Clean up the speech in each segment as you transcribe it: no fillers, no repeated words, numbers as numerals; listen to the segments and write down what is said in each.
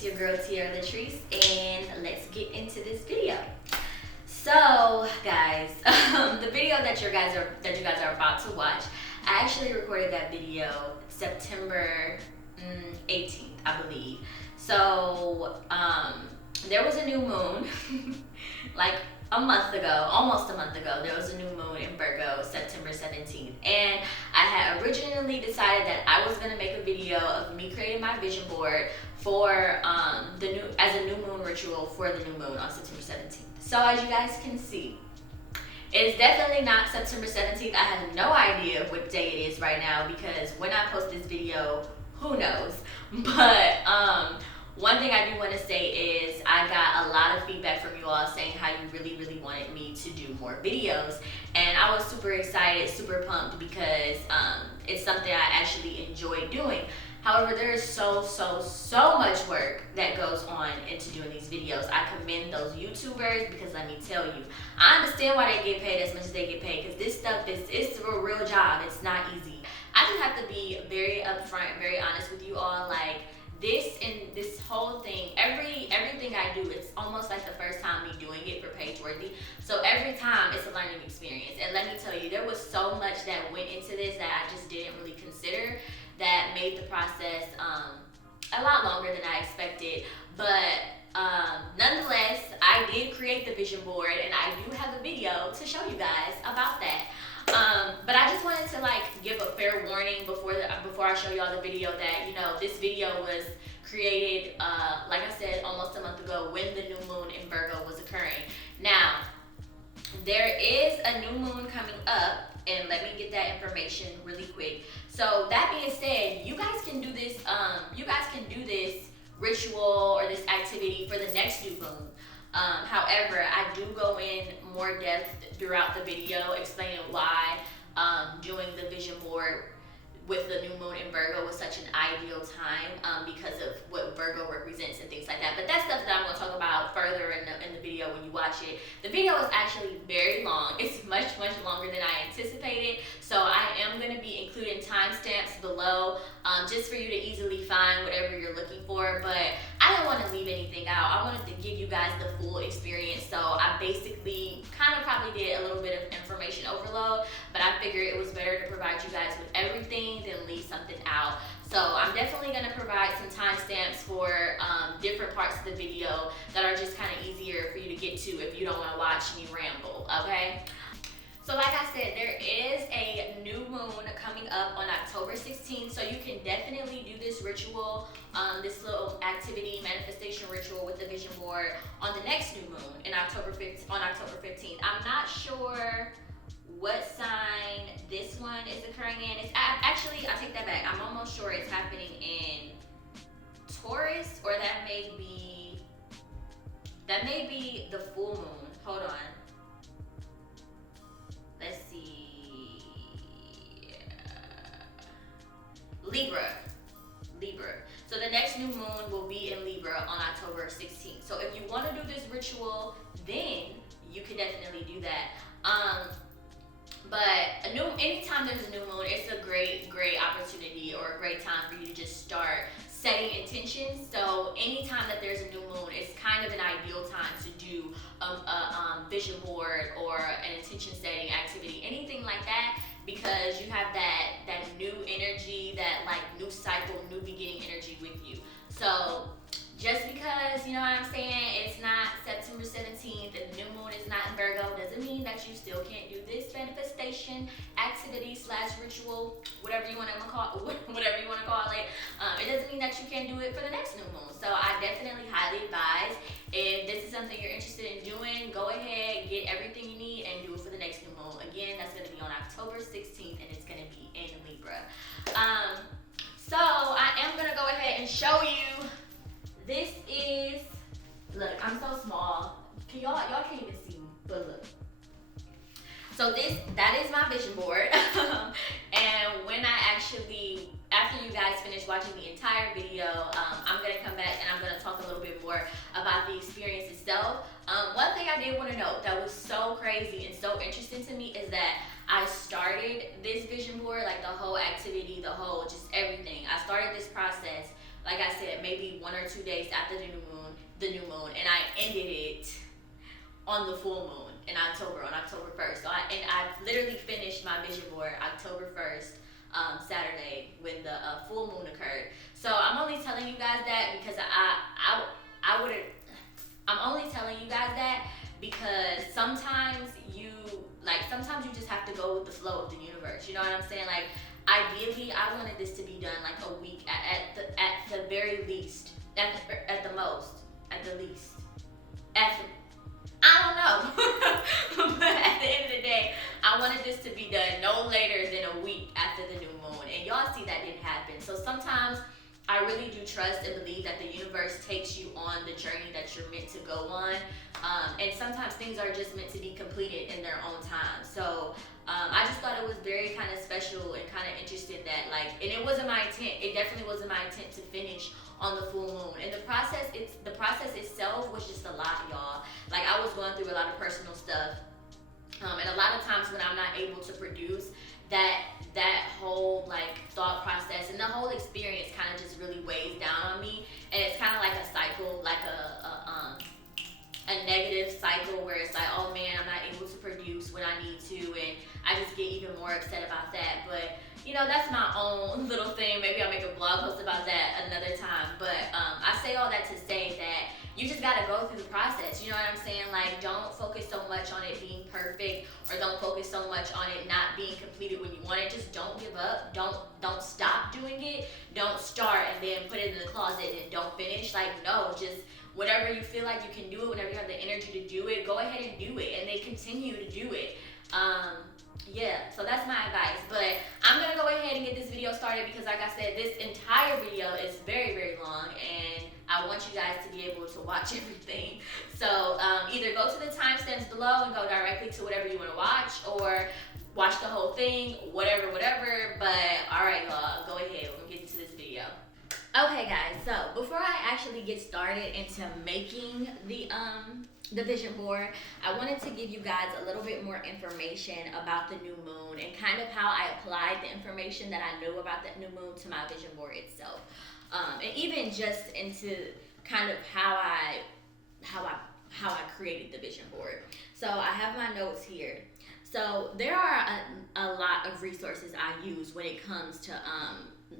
it's your girl Tiara Latrice, and let's get into this video. So, guys, the video that you guys are about to watch, I actually recorded that video September 18th, I believe. So, there was a new moon, like a month ago, almost a month ago, there was a new moon in Virgo, September 17th. And I had originally decided that I was gonna make a video of me creating my vision board for as a new moon ritual for the new moon on September 17th. So as you guys can see, it's definitely not September 17th. I have no idea what day it is right now because when I post this video, who knows? But one thing I do want to say is I got a lot of feedback from you all saying how you really wanted me to do more videos, and I was super excited, super pumped because it's something I actually enjoy doing. However, there is so much work that goes on into doing these videos. I commend those YouTubers because let me tell you, I understand why they get paid as much as they get paid because this stuff it's a real job. It's not easy. I just have to be very upfront, very honest with you all. Like this whole thing, everything I do, it's almost like the first time me doing it for Pageworthy. So every time it's a learning experience. And let me tell you, there was so much that went into this that I just didn't really consider that made the process a lot longer than I expected. But nonetheless, I did create the vision board and I do have a video to show you guys about that. But I just wanted to give a fair warning before I show y'all the video that this video was created like I said almost a month ago when the new moon in Virgo was occurring. Now there is a new moon coming up, and let me get that information really quick. So that being said, you guys can do this ritual or this activity for the next new moon. However, I do go in more depth throughout the video explaining why doing the vision board with the new moon in Virgo was such an ideal time because of what Virgo represents and things like that. But that's stuff that I'm going to talk about further in the video when you watch it. The video is actually very long. It's much longer than I anticipated. So I am going to be including timestamps below just for you to easily find whatever you're looking for. But I don't want to leave anything out. I wanted to give you guys the full experience. So I basically kind of probably did a little bit of information overload, but I figured it was better to provide you guys with everything than leave something out. So I'm definitely going to provide some timestamps for different parts of the video that are just kind of easier for you to get to if you don't want to watch me ramble, okay? So like I said, there is a new moon coming up on October 16th, so you can definitely do this ritual, this little activity, manifestation ritual with the vision board on the next new moon on October 15th. I'm not sure what sign this one is occurring in. It's actually, I take that back. I'm almost sure it's happening in Taurus, or that may be the full moon. Hold on. Let's see. Libra. So the next new moon will be in Libra on October 16th. So if you want to do this ritual, then you can definitely do that. But anytime there's a new moon, it's a great opportunity or a great time for you to just start setting intentions. So anytime that there's a new moon, it's kind of an ideal time to do a vision board or an intention setting activity, anything like that, because you have that new energy, that new cycle, new beginning energy with you. So just because, you know what I'm saying, it's not September 17th and the new moon is not in Virgo doesn't mean that you still can't do this manifestation activity / ritual, whatever you want to call it. It doesn't mean that you can't do it for the next new moon. So I definitely highly advise, if this is something you're interested in doing, go ahead, get everything you need and do it for the next new moon. Again, that's going to be on October 16th and it's going to be in Libra. So I am going to go ahead and show you. This is, look, I'm so small. Y'all can't even see me, but look. So that is my vision board. And when after you guys finish watching the entire video, I'm gonna come back and I'm gonna talk a little bit more about the experience itself. One thing I did want to note that was so crazy and so interesting to me is that I started this vision board, the whole activity, just everything. I started this process like I said, maybe 1 or 2 days after the new moon, and I ended it on the full moon in October, on October 1st. So I literally finished my vision board October 1st, Saturday, when the full moon occurred. So I'm only telling you guys that because I would I'm only telling you guys that because sometimes sometimes you just have to go with the flow of the universe. You know what I'm saying? Like, ideally, I wanted this to be done like a week at the very least, at the most, at the least, at the, I don't know. But at the end of the day, I wanted this to be done no later than a week after the new moon. And y'all see that didn't happen. So sometimes I really do trust and believe that the universe takes you on the journey that you're meant to go on. And sometimes things are just meant to be completed in their own time. So I just thought it was very kind of special and kind of interesting that, like, and it wasn't my intent. It definitely wasn't my intent to finish on the full moon. And the process itself was just a lot, y'all. Like, I was going through a lot of personal stuff. And a lot of times when I'm not able to produce, that whole like thought process and the whole experience kind of just really weighs down on me, and it's kind of like a cycle, like a negative cycle where it's like, oh man, I'm not able to produce when I need to, and I just get even more upset about that. But you know, that's my own little thing. Maybe I'll make a blog post about that another time. But I say all that to say that you just gotta go through the process. You know what I'm saying? Like, don't focus so much on it being perfect, or don't focus so much on it not being completed when you want it. Just don't give up. Don't stop doing it. Don't start and then put it in the closet and don't finish. Like, no, just whatever you feel like you can do it, whenever you have the energy to do it, go ahead and do it, and then continue to do it. Yeah, so that's my advice. But I'm gonna go ahead and get this video started because, like I said, this entire video is very, very long, and I want you guys to be able to watch everything. So either go to the timestamps below and go directly to whatever you want to watch, or watch the whole thing, whatever. But all right, y'all, go ahead. We're gonna get into this video. Okay, guys. So before I actually get started into making the vision board, I wanted to give you guys a little bit more information about the new moon and kind of how I applied the information that I knew about that new moon to my vision board itself, and even just into kind of how I created the vision board. So I have my notes here. So there are a lot of resources I use when it comes to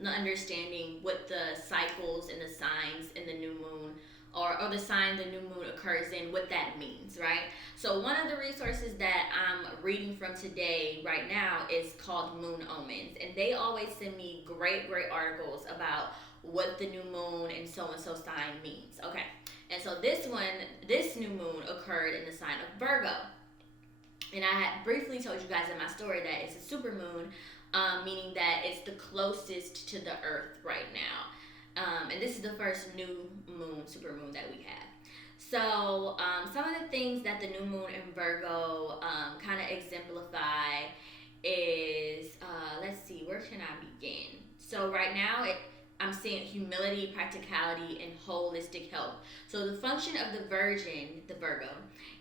understanding what the cycles and the signs in the new moon, or the sign the new moon occurs in, what that means, right? So one of the resources that I'm reading from today, right now, is called Moon Omens. And they always send me great articles about what the new moon and so sign means, okay? And so this new moon occurred in the sign of Virgo. And I had briefly told you guys in my story that it's a super moon, meaning that it's the closest to the earth right now. And this is the first new moon, super moon that we have. So some of the things that the new moon in Virgo kind of exemplify is, let's see, where can I begin? So right now, I'm seeing humility, practicality, and holistic health. So the function of the Virgo,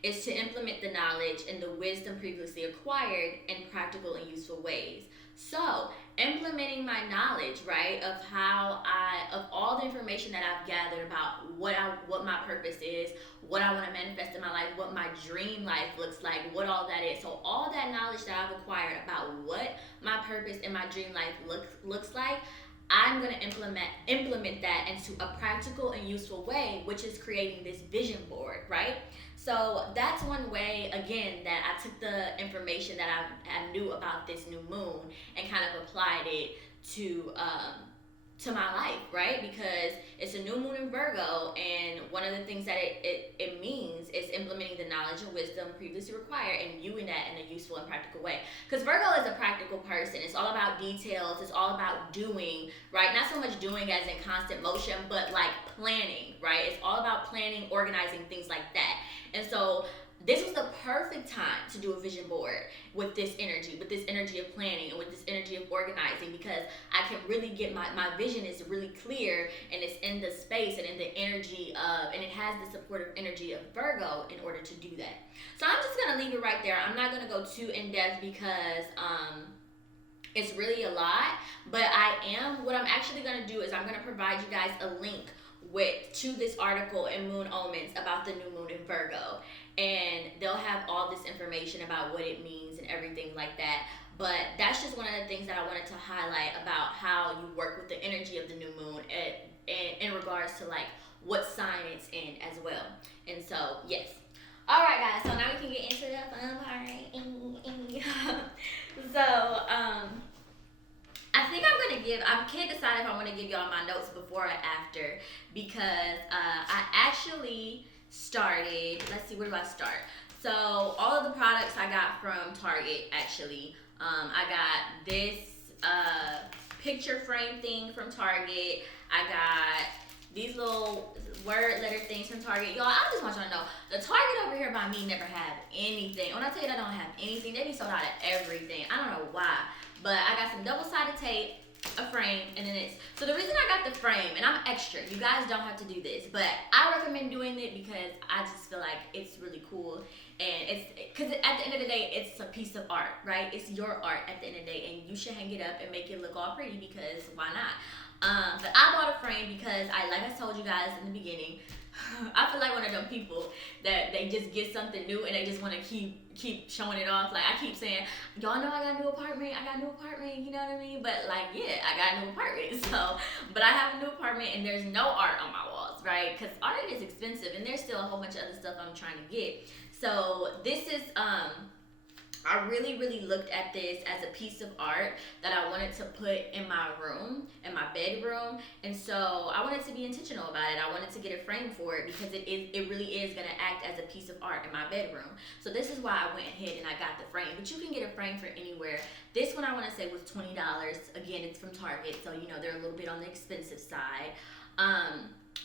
is to implement the knowledge and the wisdom previously acquired in practical and useful ways. So implementing my knowledge, right, of all the information that I've gathered about what my purpose is, what I want to manifest in my life, what my dream life looks like, what all that is. So all that knowledge that I've acquired about what my purpose and my dream life looks like, I'm going to implement that into a practical and useful way, which is creating this vision board, right? So that's one way, again, that I took the information that I knew about this new moon and kind of applied it to my life, right? Because it's a new moon in Virgo, and one of the things that it means is implementing the knowledge and wisdom previously required and viewing that in a useful and practical way. Because Virgo is a practical person. It's all about details. It's all about doing, right? Not so much doing as in constant motion, but like planning, right? It's all about planning, organizing, things like that. And so this was the perfect time to do a vision board with this energy of planning and with this energy of organizing, because I can really get my vision is really clear, and it's in the space and in the energy of, and it has the supportive energy of Virgo in order to do that. So I'm just going to leave it right there. I'm not going to go too in depth because It's really a lot, but what I'm actually going to do is I'm going to provide you guys a link to this article in Moon Omens about the new moon in Virgo, and they'll have all this information about what it means and everything like that. But that's just one of the things that I wanted to highlight about how you work with the energy of the new moon in regards to like what sign it's in as well. And so, yes. All right, guys. So now we can get into the fun part. I think I can't decide if I want to give y'all my notes before or after because I actually started, let's see, where do I start? So, all of the products I got from Target actually. I got this picture frame thing from Target. I got these little word letter things from Target. Y'all, I just want y'all to know, the Target over here by me never have anything. When I tell you they don't have anything, they be sold out of everything. I don't know why. But I got some double-sided tape, a frame, and then so the reason I got the frame, and I'm extra, you guys don't have to do this, but I recommend doing it because I just feel like it's really cool, and it's, because at the end of the day, it's a piece of art, right? It's your art at the end of the day, and you should hang it up and make it look all pretty because why not? But I bought a frame because like I told you guys in the beginning, I feel like one of them people that they just get something new and they just want to keep showing it off. Like I keep saying, y'all know I got a new apartment, you know what I mean? But like, yeah, I got a new apartment. So, but I have a new apartment and there's no art on my walls, right? Because art is expensive and there's still a whole bunch of other stuff I'm trying to get. So this is I really, really looked at this as a piece of art that I wanted to put in my room, in my bedroom, and so I wanted to be intentional about it. I wanted to get a frame for it because it really is going to act as a piece of art in my bedroom. So this is why I went ahead and I got the frame. But you can get a frame for anywhere. This one I want to say was $20. Again, it's from Target, so you know they're a little bit on the expensive side.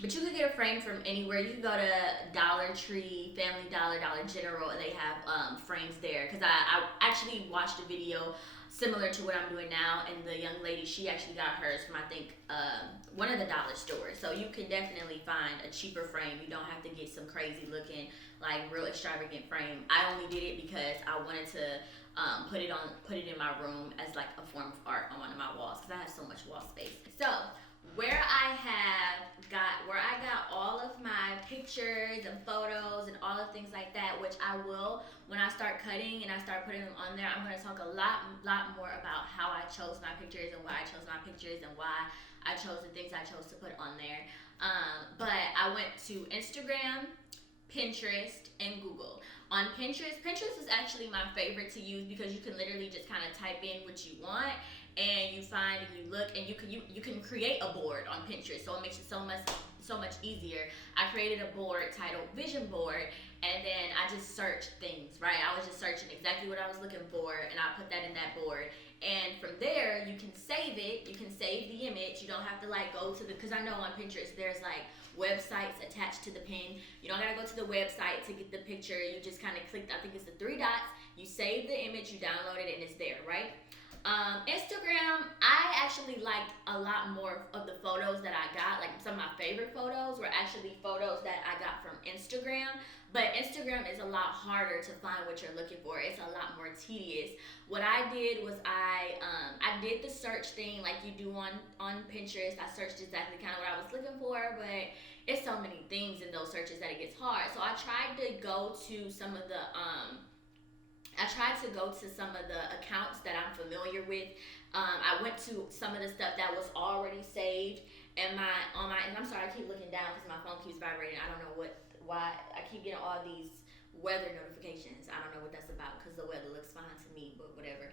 But you could get a frame from anywhere. You can go to Dollar Tree, Family Dollar, Dollar General, and they have frames there. Because I actually watched a video similar to what I'm doing now, and the young lady, she actually got hers from, I think, one of the dollar stores. So you can definitely find a cheaper frame. You don't have to get some crazy looking, like real extravagant frame. I only did it because I wanted to put it in my room as like a form of art on one of my walls because I have so much wall space. So where I got all of my pictures and photos and all of things like that, which I will when I start cutting and I start putting them on there. I'm going to talk a lot more about how I chose my pictures and why I chose my pictures and why I chose the things I chose to put on there. But I went to Instagram, Pinterest, and Google. On Pinterest is actually my favorite to use because you can literally just kind of type in what you want and you find and you look and you can create a board on Pinterest, so it makes it so much easier. I created a board titled Vision Board, and then I just searched things, right? I was just searching exactly what I was looking for, and I put that in that board. And from there, you can save it. You can save the image. You don't have to like go to because I know on Pinterest there's like websites attached to the pin. You don't gotta go to the website to get the picture. You just kind of click, I think it's the 3 dots. You save the image, you download it, and it's there, right? Instagram, I actually liked a lot more of the photos that I got. Like some of my favorite photos were actually photos that I got from Instagram. But Instagram is a lot harder to find what you're looking for. It's a lot more tedious. What I did was I did the search thing like you do on Pinterest. I searched exactly kind of what I was looking for, but it's so many things in those searches that it gets hard. So I tried to go to some of the accounts that I'm familiar with. I went to some of the stuff that was already saved and I'm sorry, I keep looking down because my phone keeps vibrating. I don't know why I keep getting all these weather notifications. I don't know what that's about because the weather looks fine to me, but whatever.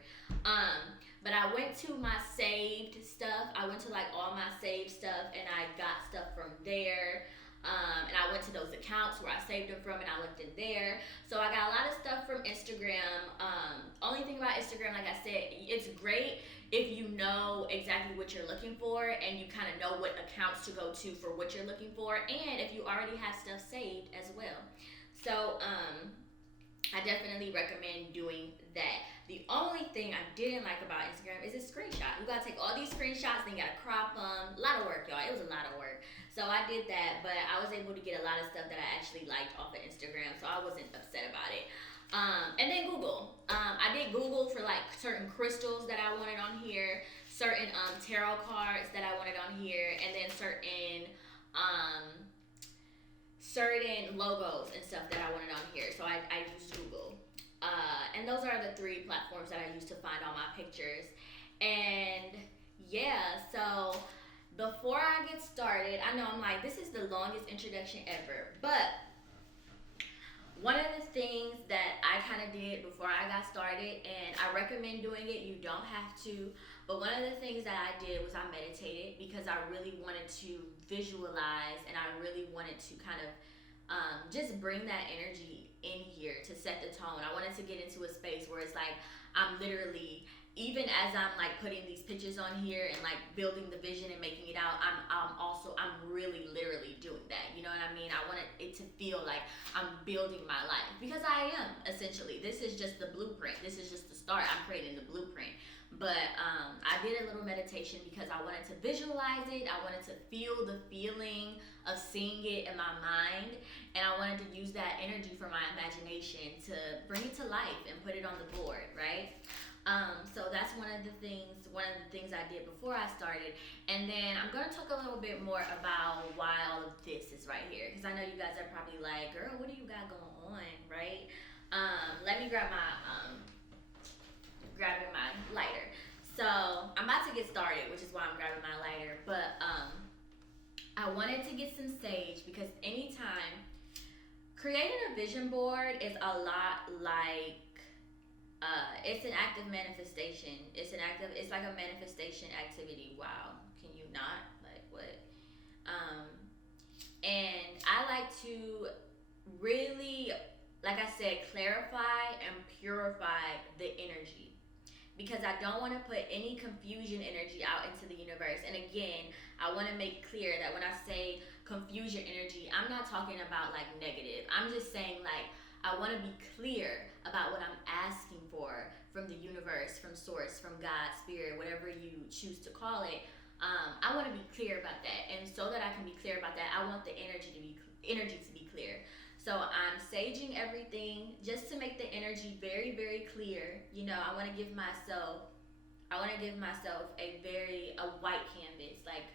But I went to my saved stuff. I went to like all my saved stuff and I got stuff from there. And I went to those accounts where I saved them from and I looked in there. So I got a lot of stuff from Instagram. Only thing about Instagram, like I said, it's great if you know exactly what you're looking for and you kind of know what accounts to go to for what you're looking for, and if you already have stuff saved as well. So I definitely recommend doing that. The only thing I didn't like about Instagram is a screenshot. You gotta take all these screenshots, then you gotta crop them. A lot of work, y'all. It was a lot of work. So I did that, but I was able to get a lot of stuff that I actually liked off of Instagram, so I wasn't upset about it. And then Google. I did Google for like certain crystals that I wanted on here, certain tarot cards that I wanted on here, and then certain logos and stuff that I wanted on here. So I used Google. And those are the 3 platforms that I use to find all my pictures. And yeah, so before I get started, I know I'm like, this is the longest introduction ever, but one of the things that I kind of did before I got started, and I recommend doing it, you don't have to, but one of the things that I did was I meditated because I really wanted to visualize and I really wanted to kind of just bring that energy in here to set the tone. I wanted to get into a space where it's like I'm literally, even as I'm like putting these pictures on here and like building the vision and making it out, I'm really literally doing that. You know what I mean? I wanted it to feel like I'm building my life, because I am essentially. This is just the blueprint. This is just the start. I'm creating the blueprint. But I did a little meditation because I wanted to visualize it. I wanted to feel the feeling of seeing it in my mind, and I wanted to use that energy for my imagination to bring it to life and put it on the board, right? So that's one of the things I did before I started. And then I'm going to talk a little bit more about why all of this is right here, because I know you guys are probably like, girl, what do you got going on, right? Let me grabbing my lighter. So I'm about to get started, which is why I'm grabbing my lighter. But I wanted to get some sage because anytime creating a vision board is a lot like it's an active manifestation. It's like a manifestation activity. Wow, can you not? Like what? And I like to really, like I said, clarify and purify the energy, because I don't want to put any confusion energy out into the universe. And again, I want to make clear that when I say confusion energy, I'm not talking about like negative. I'm just saying like I want to be clear about what I'm asking for from the universe, from source, from God, spirit, whatever you choose to call it. I want to be clear about that. And so that I can be clear about that, I want the energy to be clear. So I'm saging everything just to make the energy very, very clear. You know, I want to give myself a white canvas, like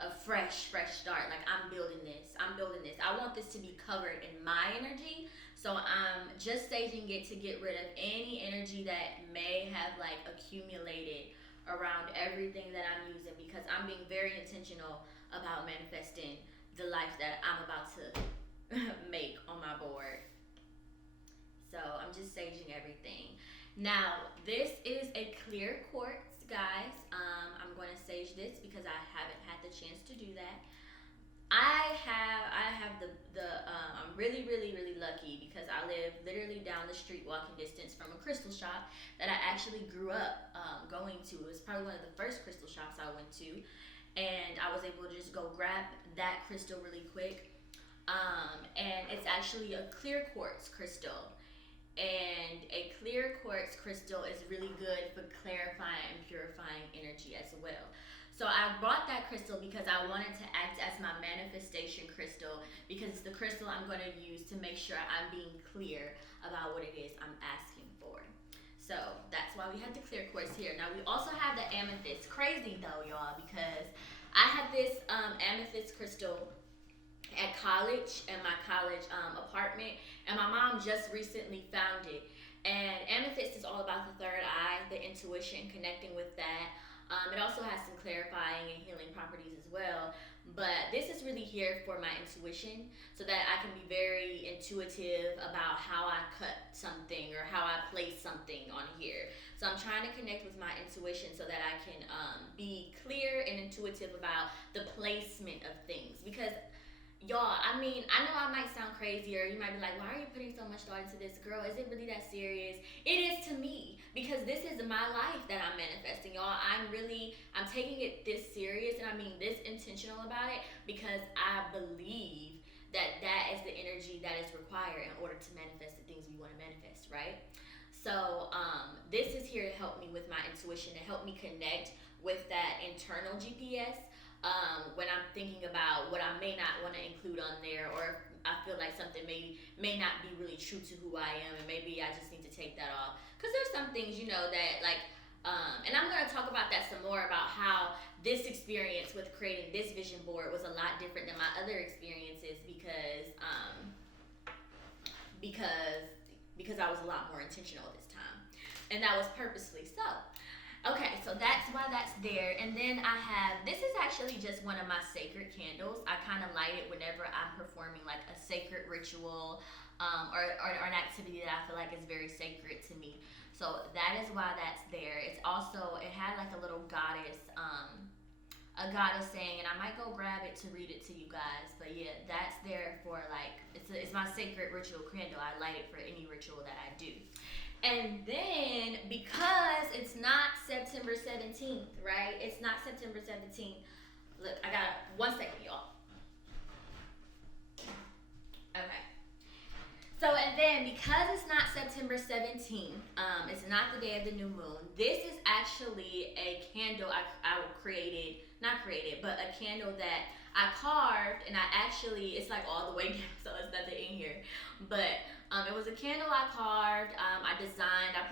a fresh start. Like I'm building this. I want this to be covered in my energy. So I'm just staging it to get rid of any energy that may have like accumulated around everything that I'm using, because I'm being very intentional about manifesting the life that I'm about to make on my board. So I'm just saging everything. Now, this is a clear quartz, guys. I'm going to sage this because I haven't had the chance to do that. I have I'm really lucky because I live literally down the street, walking distance from a crystal shop that I actually grew up going to. It was probably one of the first crystal shops I went to, and I was able to just go grab that crystal really quick. And it's actually a clear quartz crystal. And a clear quartz crystal is really good for clarifying and purifying energy as well. So I bought that crystal because I wanted to act as my manifestation crystal, because it's the crystal I'm going to use to make sure I'm being clear about what it is I'm asking for. So that's why we have the clear quartz here. Now we also have the amethyst. Crazy though, y'all, because I had this amethyst crystal at college, in my college apartment, and my mom just recently found it. And amethyst is all about the third eye, the intuition, connecting with that. It also has some clarifying and healing properties as well, but this is really here for my intuition, so that I can be very intuitive about how I cut something or how I place something on here. So I'm trying to connect with my intuition so that I can be clear and intuitive about the placement of things, because y'all, I mean, I know I might sound crazy, or you might be like, why are you putting so much thought into this? Girl, is it really that serious? It is to me, because this is my life that I'm manifesting, y'all. I'm taking it this serious, and I mean this intentional about it, because I believe that is the energy that is required in order to manifest the things we want to manifest, right? So this is here to help me with my intuition, to help me connect with that internal GPS. When I'm thinking about what I may not want to include on there, or I feel like something may not be really really true to who I am, and maybe I just need to take that off. Because there's some things, you know, that like, and I'm going to talk about that some more, about how this experience with creating this vision board was a lot different than my other experiences, because I was a lot more intentional this time, and that was purposely so. Okay, so that's why that's there. And then I have, this is actually just one of my sacred candles. I kind of light it whenever I'm performing like a sacred ritual, or an activity that I feel like is very sacred to me. So that is why that's there. It's also, it had like a little goddess, a goddess saying, and I might go grab it to read it to you guys. But yeah, that's there for like, it's my sacred ritual candle. I light it for any ritual that I do. And then, because it's not September 17th, right? It's not September 17th. Look, I got 1 second, y'all. Okay. So, and then, because it's not September 17th, it's not the day of the new moon, this is actually a candle I created, not created, but a candle that I carved, and I actually, it's like all the way down, so there's nothing in here, but it was a candle I carved, I designed, I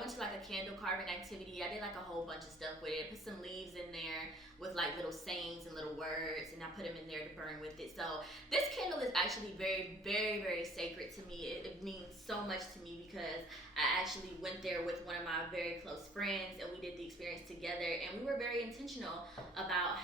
went to like a candle carving activity, I did like a whole bunch of stuff with it, put some leaves in there with like little sayings and little words, and I put them in there to burn with it. So this candle is actually very, very, very sacred to me. It means so much to me because I actually went there with one of my very close friends, and we did the experience together, and we were very intentional about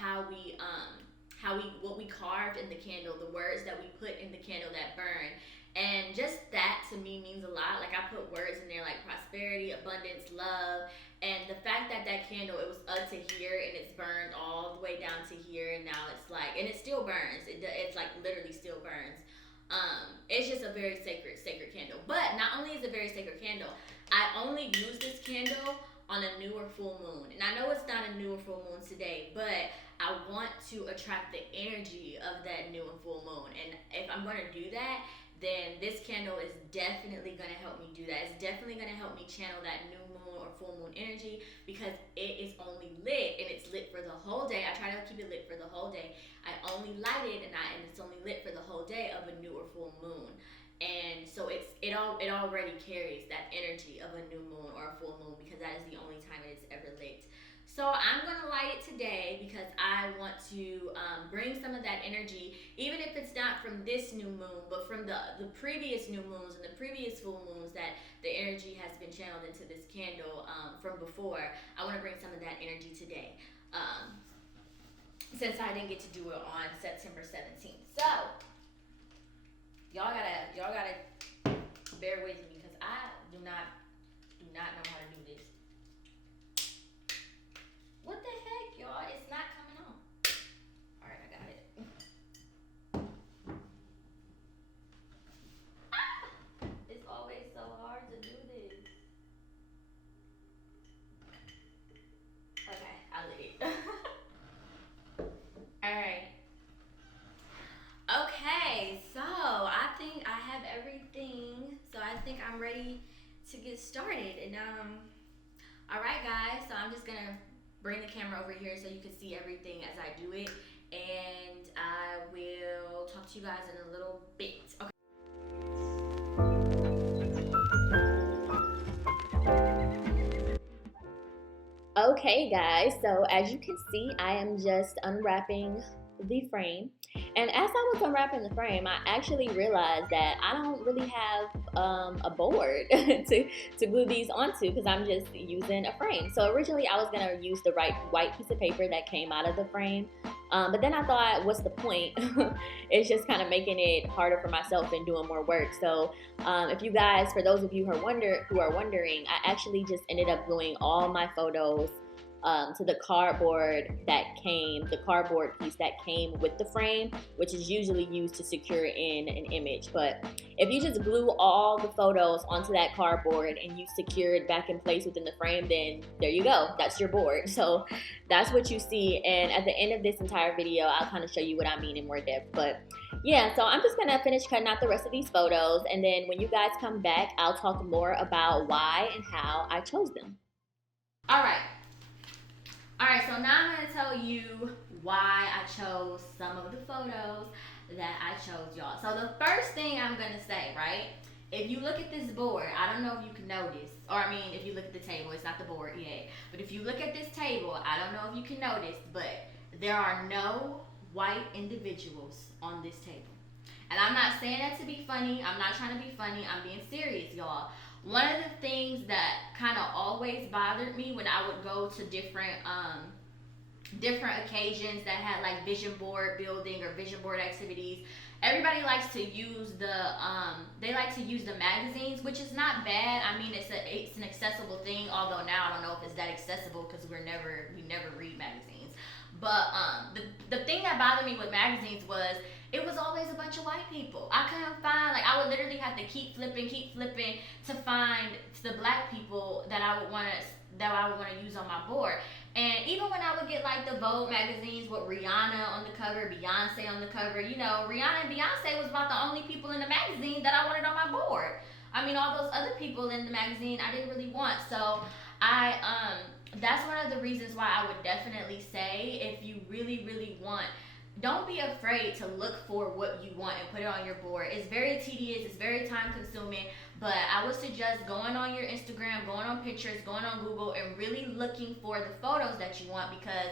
what we carved in the candle, the words that we put in the candle that burn. And just that to me means a lot. Like, I put words in there like prosperity, abundance, love, and the fact that that candle, it was up to here and it's burned all the way down to here, and now it's like, and it still burns. It's like literally still burns. It's just a very sacred candle. But not only is it a very sacred candle, I only use this candle on a new or full moon. And I know it's not a new or full moon today, but I want to attract the energy of that new and full moon. And if I'm going to do that, then this candle is definitely going to help me do that. It's definitely going to help me channel that new moon or full moon energy, because it is only lit, and it's lit for the whole day. I try to keep it lit for the whole day. I only light it, and it's only lit for the whole day of a new or full moon. And so it already carries that energy of a new moon or a full moon, because that is the only time it is ever lit. So I'm going to light it today because I want to bring some of that energy, even if it's not from this new moon, but from the previous new moons and the previous full moons, that the energy has been channeled into this candle from before. I want to bring some of that energy today, since I didn't get to do it on September 17th. So y'all gotta bear with me, because I do not know how to do this. What the heck, y'all? It's not coming on. All right, I got it. Ah! It's always so hard to do this. Okay, I lit it. All right. Okay, so I think I have everything. So I think I'm ready to get started. And all right, guys. So I'm just gonna bring the camera over here so you can see everything as I do it, and I will talk to you guys in a little bit. Okay, guys, so as you can see, I am just unwrapping the frame, and as I was unwrapping the frame, I actually realized that I don't really have a board to glue these onto, because I'm just using a frame. So originally I was going to use the white piece of paper that came out of the frame, but then I thought, what's the point? It's just kind of making it harder for myself and doing more work. So if you guys, for those of you who are wondering, I actually just ended up gluing all my photos to the cardboard piece that came with the frame, which is usually used to secure in an image. But if you just glue all the photos onto that cardboard and you secure it back in place within the frame, then there you go. That's your board. So that's what you see. And at the end of this entire video, I'll kind of show you what I mean in more depth. But yeah, so I'm just going to finish cutting out the rest of these photos. And then when you guys come back, I'll talk more about why and how I chose them. All right, so now I'm going to tell you why I chose some of the photos that I chose, y'all. So the first thing I'm going to say, right, If you look at this board, I don't know if you can notice, or I mean, if you look at the table, it's not the board yet, but if you look at this table, I don't know if you can notice, but there are no white individuals on this table. And I'm not saying that to be funny. I'm not trying to be funny. I'm being serious, y'all. One of the things that kind of always bothered me when I would go to different occasions that had like vision board building or vision board activities, everybody likes to use the magazines, which is not bad. I mean, it's an accessible thing, although now I don't know if it's that accessible because we never read magazines. But the thing that bothered me with magazines was it was always a bunch of white people. I couldn't find, like, I would literally have to keep flipping to find the black people that I would want to use on my board. And even when I would get like the Vogue magazines with Rihanna on the cover, Beyonce on the cover, you know, Rihanna and Beyonce was about the only people in the magazine that I wanted on my board. I mean, all those other people in the magazine I didn't really want. So that's one of the reasons why I would definitely say, if you really, really want, don't be afraid to look for what you want and put it on your board. It's very tedious, it's very time consuming, but I would suggest going on your Instagram, going on Pinterest, going on Google, and really looking for the photos that you want, because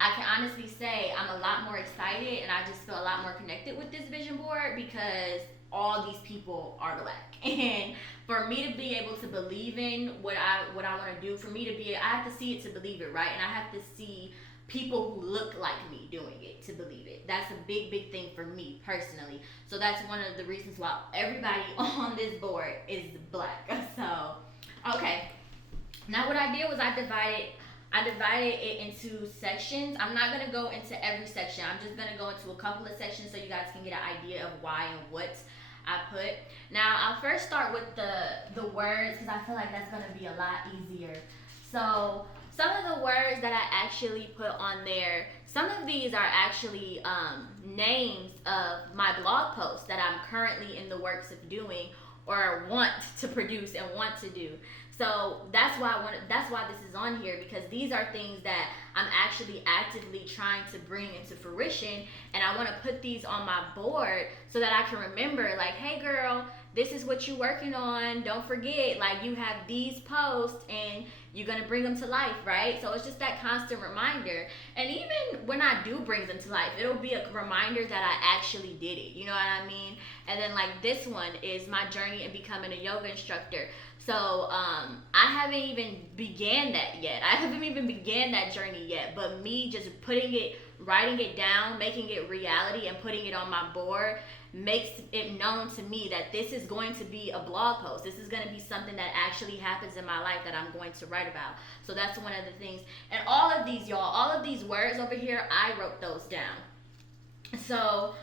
I can honestly say I'm a lot more excited and I just feel a lot more connected with this vision board because all these people are black. And for me to be able to believe in what I want to do, I have to see it to believe it, right? And I have to see people who look like me doing it to believe it. That's a big thing for me personally. So that's one of the reasons why everybody on this board is black. So, okay. Now what I did was I divided it into sections. I'm not going to go into every section. I'm just going to go into a couple of sections so you guys can get an idea of why and what I put. Now, I'll first start with the words because I feel like that's going to be a lot easier. So, some of the words that I actually put on there, some of these are actually names of my blog posts that I'm currently in the works of doing or want to produce and want to do. So that's why this is on here, because these are things that I'm actually actively trying to bring into fruition, and I want to put these on my board so that I can remember, like, hey girl, this is what you're working on. Don't forget, like, you have these posts and you're going to bring them to life, right? So it's just that constant reminder. And even when I do bring them to life, it'll be a reminder that I actually did it. You know what I mean? And then like this one is my journey in becoming a yoga instructor. So I haven't even began that yet. I haven't even began that journey yet. But me just writing it down, making it reality and putting it on my board makes it known to me that this is going to be a blog post. This is going to be something that actually happens in my life that I'm going to write about. So that's one of the things. And all of these, y'all, all of these words over here, I wrote those down. So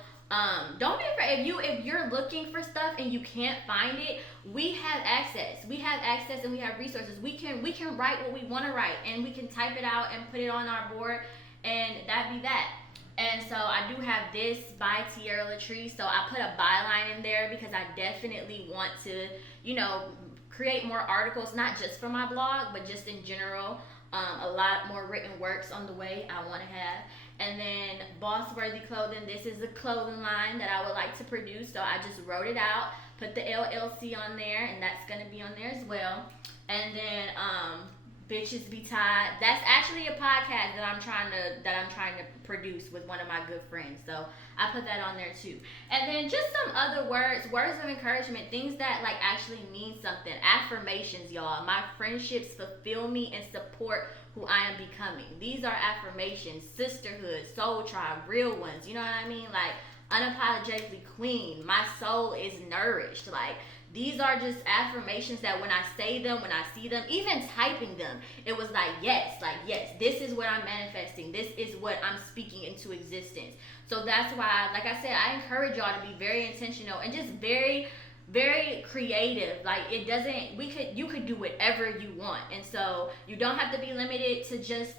don't be afraid. If you're looking for stuff and you can't find it, we have access. We have access and we have resources. We can write what we want to write, and we can type it out and put it on our board, and that'd be that. And so I do have this by Tierra Latrice. So I put a byline in there because I definitely want to, create more articles, not just for my blog, but just in general. A lot more written works on the way I want to have. And then Boss Worthy Clothing, this is a clothing line that I would like to produce. So I just wrote it out, put the LLC on there, and that's going to be on there as well. And then Bitches Be Tied. That's actually a podcast that I'm trying to produce with one of my good friends. So I put that on there too. And then just some other words of encouragement, things that like actually mean something. Affirmations, y'all. My friendships fulfill me and support who I am becoming. These are affirmations. Sisterhood, soul tribe, real ones. You know what I mean? Like unapologetically queen. My soul is nourished. Like, these are just affirmations that when I say them, when I see them, even typing them, it was like, yes, this is what I'm manifesting. This is what I'm speaking into existence. So that's why, like I said, I encourage y'all to be very intentional and just very, very creative. Like, you could do whatever you want. And so you don't have to be limited to just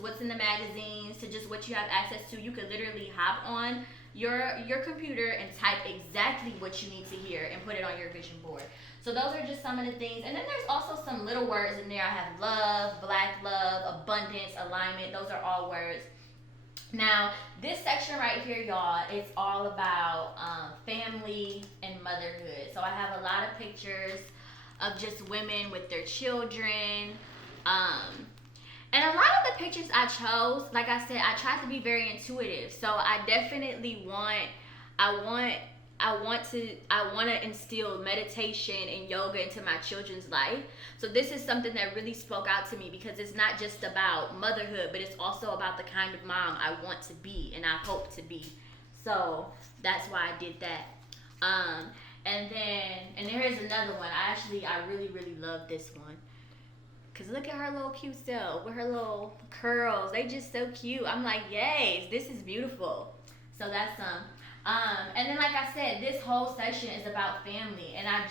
what's in the magazines, to just what you have access to. You could literally hop on your computer and type exactly what you need to hear and put it on your vision board. So those are just some of the things. And then there's also some little words in there. I have love, black love, abundance, alignment. Those are all words Now, this section right here, y'all, it's all about family and motherhood. So I have a lot of pictures of just women with their children. And a lot of the pictures I chose, like I said, I tried to be very intuitive. So I definitely I want to instill meditation and yoga into my children's life. So this is something that really spoke out to me because it's not just about motherhood, but it's also about the kind of mom I want to be and I hope to be. So that's why I did that. And there is another one. I really love this one. Cause look at her little cute self with her little curls. They just so cute. I'm like, yay, this is beautiful. So that's and then like I said, this whole section is about family, and I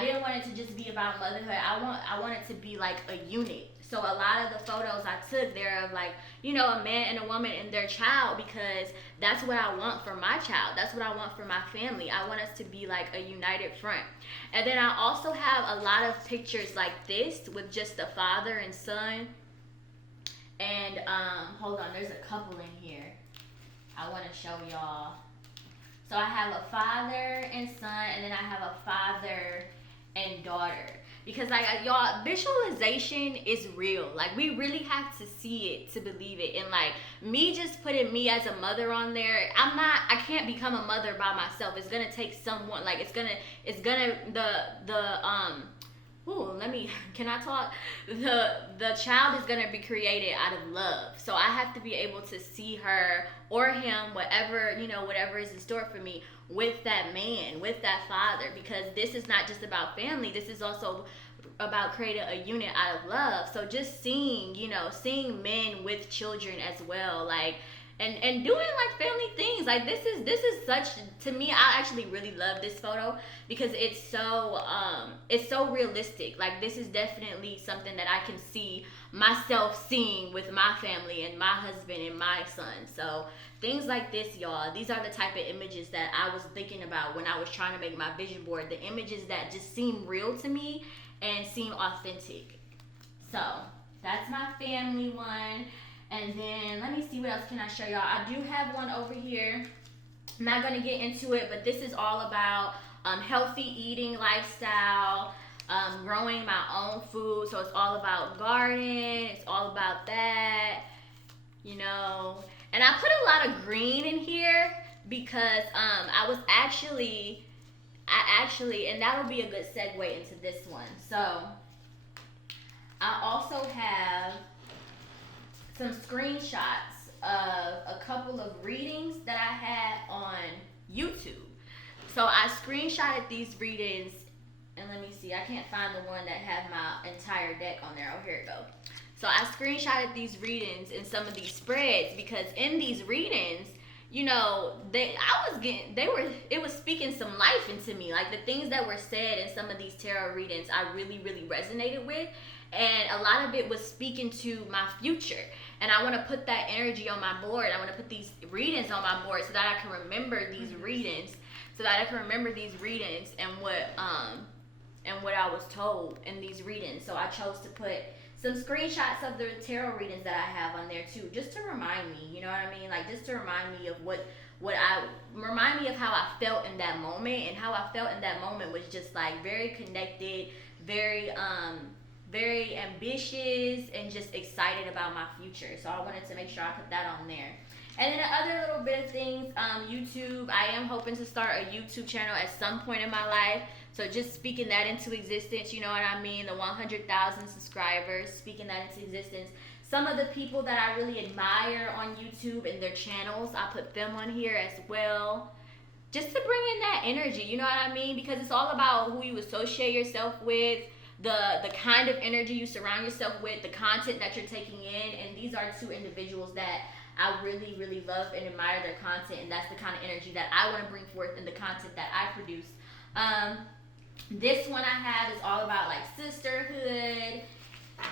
didn't want it to just be about motherhood. I want it to be like a unit. So a lot of the photos I took there of like, you know, a man and a woman and their child, because that's what I want for my child. That's what I want for my family. I want us to be like a united front. And then I also have a lot of pictures like this with just the father and son. And hold on, there's a couple in here I want to show y'all. So I have a father and son, and then I have a father and daughter. Because like y'all, visualization is real. Like we really have to see it to believe it. And like me just putting me as a mother on there, I can't become a mother by myself. It's gonna take someone. Like can I talk? The child is gonna be created out of love. So I have to be able to see her or him, whatever is in store for me, with that man, with that father, because this is not just about family. This is also about creating a unit out of love. So just seeing men with children as well, like, and doing like family things, like this is such, to me, I actually really love this photo because it's so realistic. Like this is definitely something that I can see myself seeing with my family and my husband and my son. So things like this, y'all, these are the type of images that I was thinking about when I was trying to make my vision board. The images that just seem real to me and seem authentic. So that's my family one. And then let me see, what else can I show y'all? I do have one over here. I'm not going to get into it, but this is all about healthy eating lifestyle, growing my own food. So it's all about garden. It's all about that, you know. And I put a lot of green in here because I actually, and that'll be a good segue into this one. So I also have some screenshots of a couple of readings that I had on YouTube. So I screenshotted these readings, and let me see, I can't find the one that had my entire deck on there. Oh, here it goes. So I screenshotted these readings in some of these spreads because in these readings, you know, it was speaking some life into me. Like the things that were said in some of these tarot readings, I really resonated with. And a lot of it was speaking to my future. And I want to put that energy on my board. I want to put these readings on my board so that I can remember these readings. And what I was told in these readings. So I chose to put some screenshots of the tarot readings that I have on there too, just to remind me, you know what I mean? Like just to remind me of remind me of how I felt in that moment. And how I felt in that moment was just like very connected, very ambitious, and just excited about my future. So I wanted to make sure I put that on there. And then the other little bit of things, YouTube, I am hoping to start a YouTube channel at some point in my life. So just speaking that into existence, you know what I mean? The 100,000 subscribers, speaking that into existence. Some of the people that I really admire on YouTube and their channels, I put them on here as well. Just to bring in that energy, you know what I mean? Because it's all about who you associate yourself with, the kind of energy you surround yourself with, the content that you're taking in. And these are two individuals that I really love and admire their content, and that's the kind of energy that I want to bring forth in the content that I produce. This one I have is all about like sisterhood,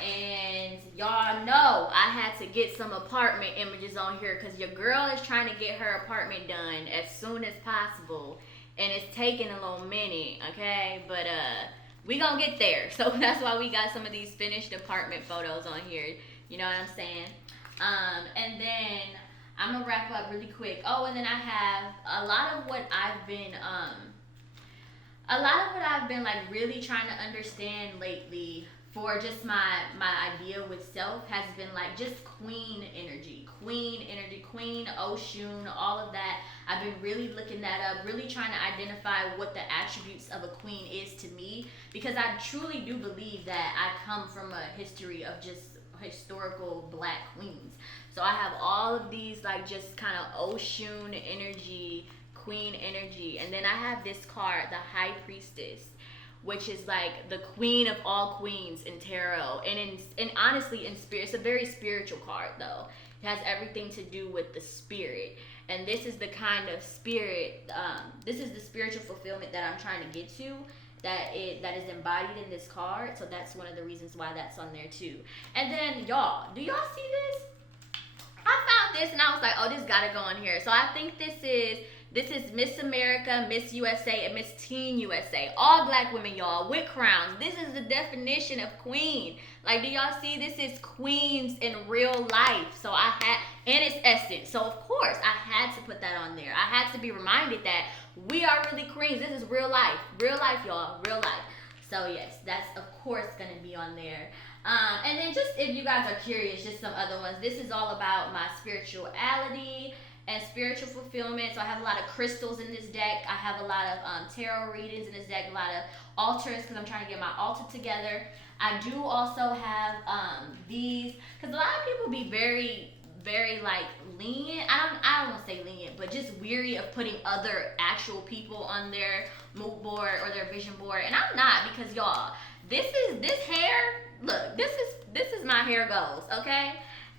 and y'all know I had to get some apartment images on here because your girl is trying to get her apartment done as soon as possible, and it's taking a little minute, okay? But we gonna get there. So that's why we got some of these finished apartment photos on here. You know what I'm saying? And then I'm gonna wrap up really quick. Oh, and then I have a lot of what I've been like really trying to understand lately for just my idea with self has been like just queen energy, queen Oshun, all of that. I've been really looking that up, really trying to identify what the attributes of a queen is to me, because I truly do believe that I come from a history of just historical black queens. So I have all of these like just kind of Oshun energy, queen energy, and then I have this card, the High Priestess, which is like the queen of all queens in tarot, and honestly in spirit, it's a very spiritual card though. It has everything to do with the spirit, and this is the kind of spirit. This is the spiritual fulfillment that I'm trying to get to. That is embodied in this card. So that's one of the reasons why that's on there too. And then y'all, do y'all see this? I found this and I was like, oh, this gotta go on here. So I think this is Miss America, Miss USA, and Miss Teen USA. All black women, y'all, with crowns. This is the definition of queen. Like, do y'all see? This is queens in real life. So and it's essence. So of course, I had to put that on there. I had to be reminded that we are really queens. This is real life. Real life, y'all. Real life. So yes, that's of course gonna be on there. And then just if you guys are curious, just some other ones. This is all about my spirituality and spiritual fulfillment. So I have a lot of crystals in this deck. I have a lot of tarot readings in this deck, a lot of altars because I'm trying to get my altar together. I do also have these, because a lot of people be very, very like lenient. I don't want to say lenient, but just weary of putting other actual people on their mood board or their vision board. And I'm not, because y'all, this hair, look, this is my hair goals, okay?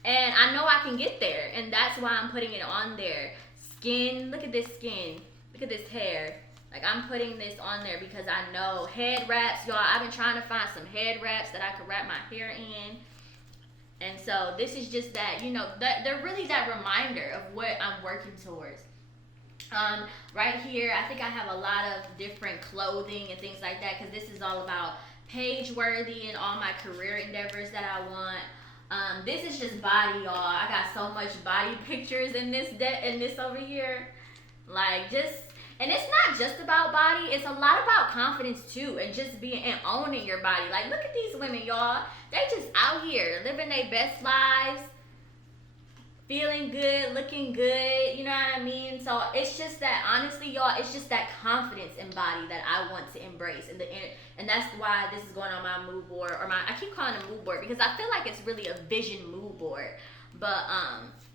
And I know I can get there, and that's why I'm putting it on there. Skin, look at this skin. Look at this hair. Like, I'm putting this on there because I know head wraps, y'all. I've been trying to find some head wraps that I could wrap my hair in. And so this is just that, you know, that they're really that reminder of what I'm working towards. Right here, I think I have a lot of different clothing and things like that, because this is all about page worthy and all my career endeavors that I want. This is just body, y'all. I got so much body pictures in this over here. Like, just, and it's not just about body, it's a lot about confidence too, and just being and owning your body. Like, look at these women, y'all. They just out here living their best lives, feeling good, looking good, you know what I mean? So it's just that, honestly, y'all, it's just that confidence in body that I want to embrace. And that's why this is going on my mood board, or I keep calling it a mood board because I feel like it's really a vision mood board. But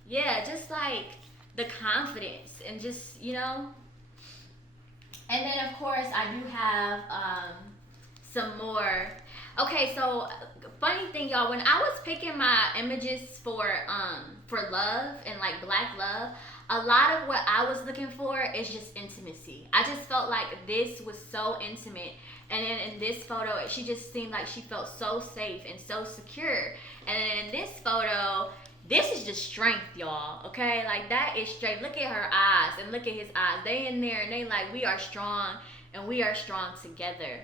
yeah, just like the confidence and just, you know. And then of course I do have some more. Okay, so funny thing, y'all, when I was picking my images for love and like black love, a lot of what I was looking for is just intimacy. I just felt like this was so intimate, and then in this photo she just seemed like she felt so safe and so secure. And then in this photo, this is just strength, y'all. Okay, like that is strength. Look at her eyes and look at his eyes. They in there and they like, we are strong and we are strong together.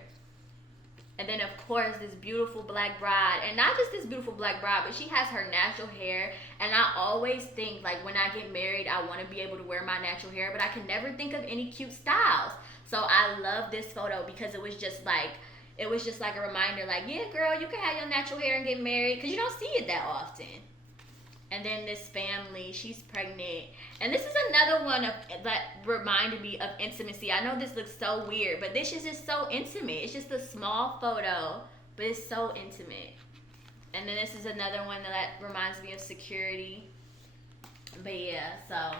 And then, of course, this beautiful black bride. And not just this beautiful black bride, but she has her natural hair. And I always think, like, when I get married, I want to be able to wear my natural hair. But I can never think of any cute styles. So I love this photo because it was just like a reminder, like, yeah, girl, you can have your natural hair and get married. Because you don't see it that often. And then this family, she's pregnant. And this is another one that reminded me of intimacy. I know this looks so weird, but this is just so intimate. It's just a small photo, but it's so intimate. And then this is another one that reminds me of security. But yeah, so.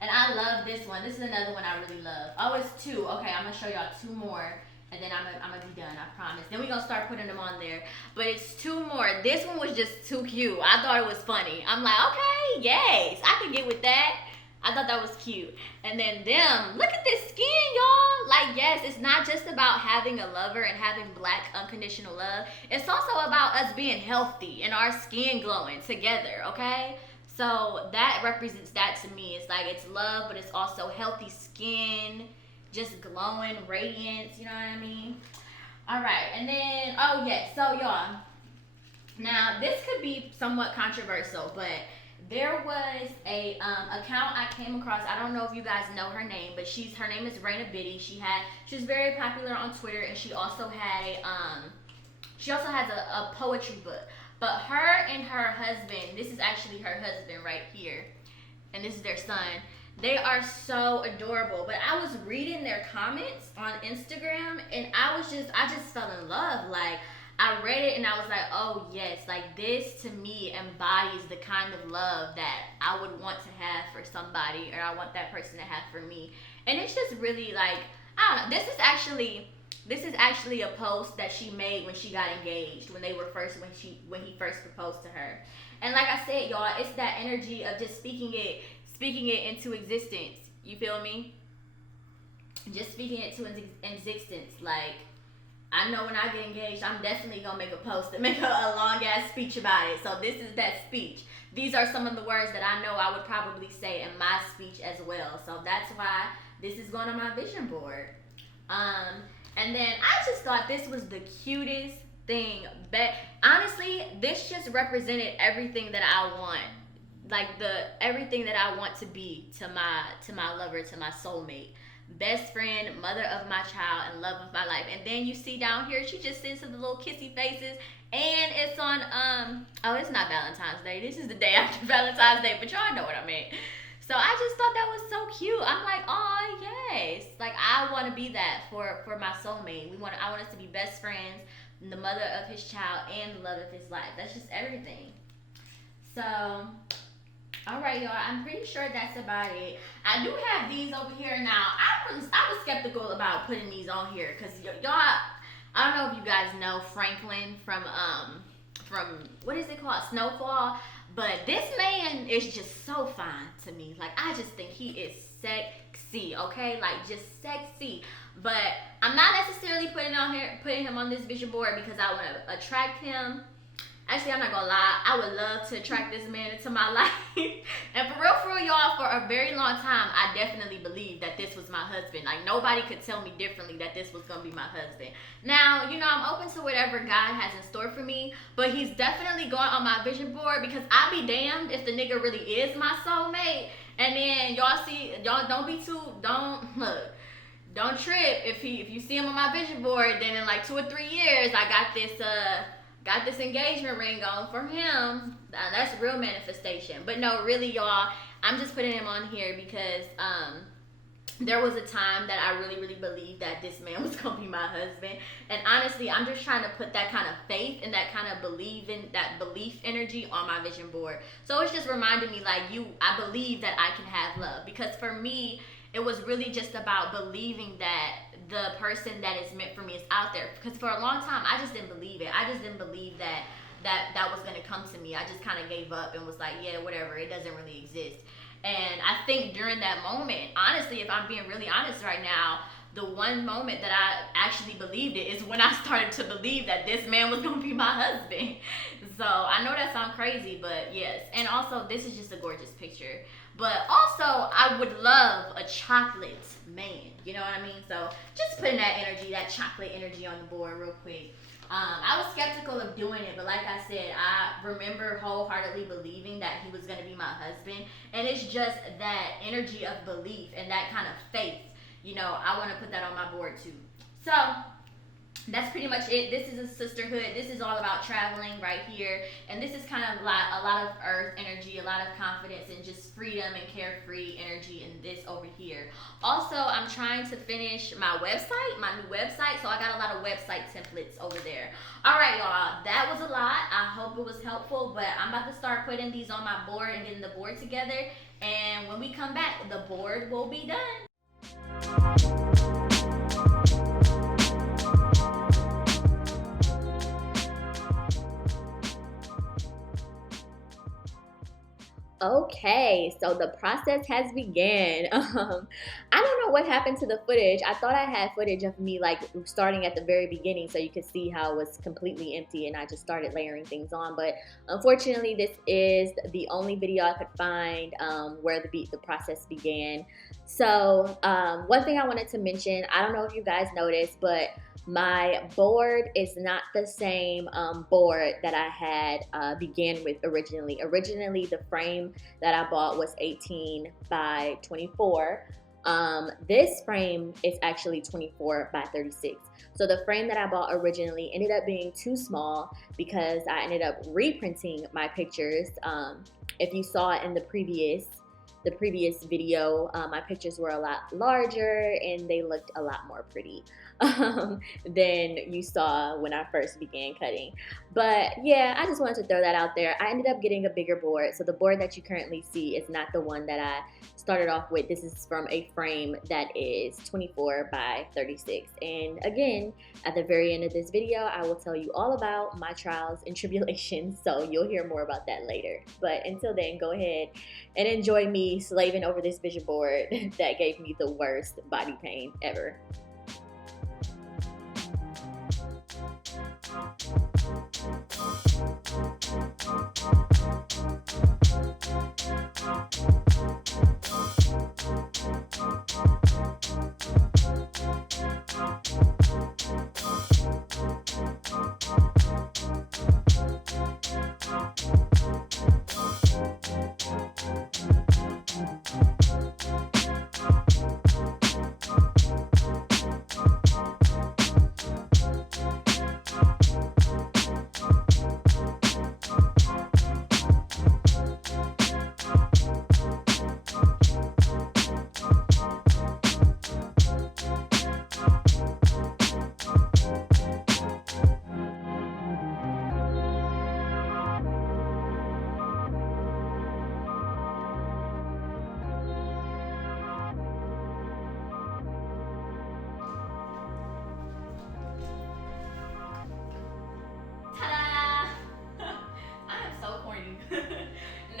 And I love this one. This is another one I really love. Oh, it's two. Okay, I'm going to show y'all two more. And then I'm gonna be done, I promise. Then we're gonna start putting them on there. But it's two more. This one was just too cute. I thought it was funny. I'm like, okay, yes, I can get with that. I thought that was cute. And then them, look at this skin, y'all. Like, yes, it's not just about having a lover and having black unconditional love. It's also about us being healthy and our skin glowing together, okay? So that represents that to me. It's like, it's love, but it's also healthy skin, just glowing, radiance, you know what I mean? All right, and then, oh yes, so y'all, now this could be somewhat controversial, but there was a account I came across. I don't know if you guys know her name, but her name is Raina Biddy. She was very popular on Twitter, and she also had she also has a poetry book. But her and her husband, this is actually her husband right here, and this is their son. They are so adorable. But I was reading their comments on Instagram, and I just fell in love. Like, I read it and I was like, oh yes, like this to me embodies the kind of love that I would want to have for somebody, or I want that person to have for me. And it's just really like, I don't know. This is actually a post that she made when she got engaged, when when he first proposed to her. And like I said, y'all, it's that energy of just speaking it into existence. You feel me? Just speaking it to existence. Like, I know when I get engaged, I'm definitely gonna make a post and make a long ass speech about it. So this is that speech. These are some of the words that I know I would probably say in my speech as well. So that's why this is going on my vision board. And then I just thought this was the cutest thing. But honestly, this just represented everything that I want. Like everything that I want to be to my lover, to my soulmate. Best friend, mother of my child, and love of my life. And then you see down here, she just sends some little kissy faces. And it's on oh, it's not Valentine's Day. This is the day after Valentine's Day, but y'all know what I mean. So I just thought that was so cute. I'm like, oh yes. Like, I want to be that for my soulmate. I want us to be best friends, the mother of his child and the love of his life. That's just everything. So, all right, y'all. I'm pretty sure that's about it. I do have these over here now. I was skeptical about putting these on here because y'all. I don't know if you guys know Franklin from what is it called, Snowfall. But this man is just so fine to me. Like, I just think he is sexy, okay? Like, just sexy. But I'm not necessarily putting him on this vision board because I want to attract him. Actually, I'm not gonna lie. I would love to attract this man into my life. And for real, y'all, for a very long time, I definitely believed that this was my husband. Like, nobody could tell me differently that this was gonna be my husband. Now, I'm open to whatever God has in store for me, but he's definitely going on my vision board because I'll be damned if the nigga really is my soulmate. And then y'all don't trip if you see him on my vision board. Then in like 2 or 3 years, I got this engagement ring on for him. That's real manifestation. But no, really, y'all, I'm just putting him on here because there was a time that I really, really believed that this man was gonna be my husband. And honestly, I'm just trying to put that kind of faith and that kind of belief energy on my vision board. So it's just reminding me, like, I believe that I can have love. Because for me, it was really just about believing that the person that is meant for me is out there. Because for a long time, I just didn't believe it. I just didn't believe that was going to come to me. I just kind of gave up and was like, yeah, whatever. It doesn't really exist. And I think during that moment, honestly, if I'm being really honest right now, the one moment that I actually believed it is when I started to believe that this man was going to be my husband. So I know that sounds crazy, but yes. And also, this is just a gorgeous picture. But also, I would love a chocolate man. You know what I mean? So just putting that energy, that chocolate energy on the board real quick. I was skeptical of doing it, but like I said, I remember wholeheartedly believing that he was going to be my husband. And it's just that energy of belief and that kind of faith. I want to put that on my board too. So that's pretty much it. This is a sisterhood. This is all about traveling right here. And this is kind of like a lot of earth energy, a lot of confidence and just freedom and carefree energy in this over here. Also, I'm trying to finish my new website. So I got a lot of website templates over there. All right, y'all. That was a lot. I hope it was helpful. But I'm about to start putting these on my board and getting the board together. And when we come back, the board will be done. Okay, so the process has begun. I don't know what happened to the footage. I thought I had footage of me like starting at the very beginning so you could see how it was completely empty and I just started layering things on. But unfortunately, this is the only video I could find where the process began. So one thing I wanted to mention, I don't know if you guys noticed, but My board is not the same board that I had began with originally. Originally, the frame that I bought was 18 by 24. This frame is actually 24 by 36. So the frame that I bought originally ended up being too small because I ended up reprinting my pictures. If you saw it in the previous video, my pictures were a lot larger and they looked a lot more pretty than you saw when I first began cutting. But yeah, I just wanted to throw that out there. I ended up getting a bigger board. So the board that you currently see is not the one that I started off with. This is from a frame that is 24 by 36. And again, at the very end of this video, I will tell you all about my trials and tribulations. So you'll hear more about that later. But until then, go ahead and enjoy me slaving over this vision board that gave me the worst body pain ever.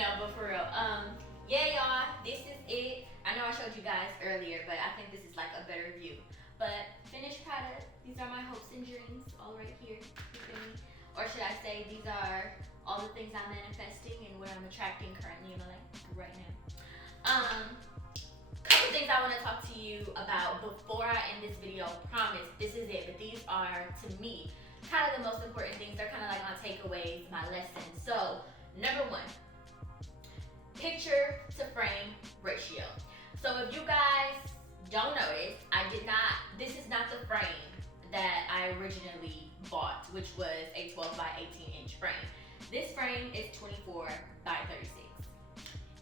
No, but for real. Yeah, y'all, this is it. I know I showed you guys earlier, but I think this is like a better view. But finished product. These are my hopes and dreams, all right here. You feel me? Or should I say, these are all the things I'm manifesting and what I'm attracting currently in my life right now. Couple things I want to talk to you about before I end this video. Promise, this is it. But these are, to me, kind of the most important things. They're kind of like my takeaways, my lessons. So, number one, picture to frame ratio. So if you guys don't notice, this is not the frame that I originally bought, which was a 12 by 18 inch frame. This frame is 24 by 36.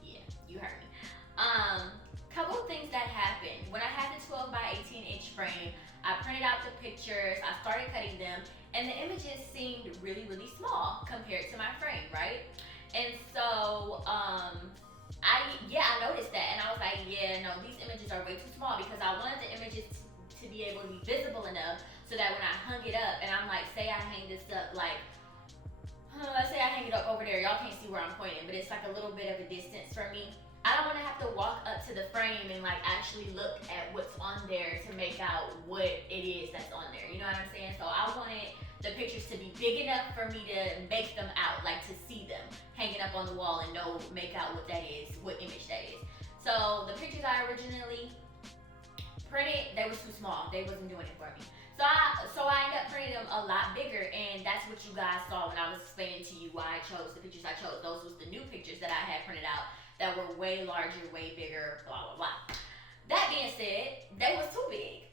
Yeah, you heard me. Couple of things that happened. When I had the 12 by 18 inch frame, I printed out the pictures, I started cutting them, and the images seemed really, really small compared to my frame, right? And so, I noticed that, and I was like, yeah, no, these images are way too small, because I wanted the images to be able to be visible enough so that when I hung it up, and I'm like, say I hang this up like, let's say I hang it up over there, y'all can't see where I'm pointing, but it's like a little bit of a distance for me. I don't want to have to walk up to the frame and like actually look at what's on there to make out what it is that's on there. You know what I'm saying? So I wanted the pictures to be big enough for me to make them out, like to see them hanging up on the wall and make out what that is, what image that is. So the pictures I originally printed, they was too small. They wasn't doing it for me. So I ended up printing them a lot bigger, and that's what you guys saw when I was explaining to you why I chose the pictures I chose. Those was the new pictures that I had printed out that were way larger, way bigger, blah, blah, blah. That being said, they was too big.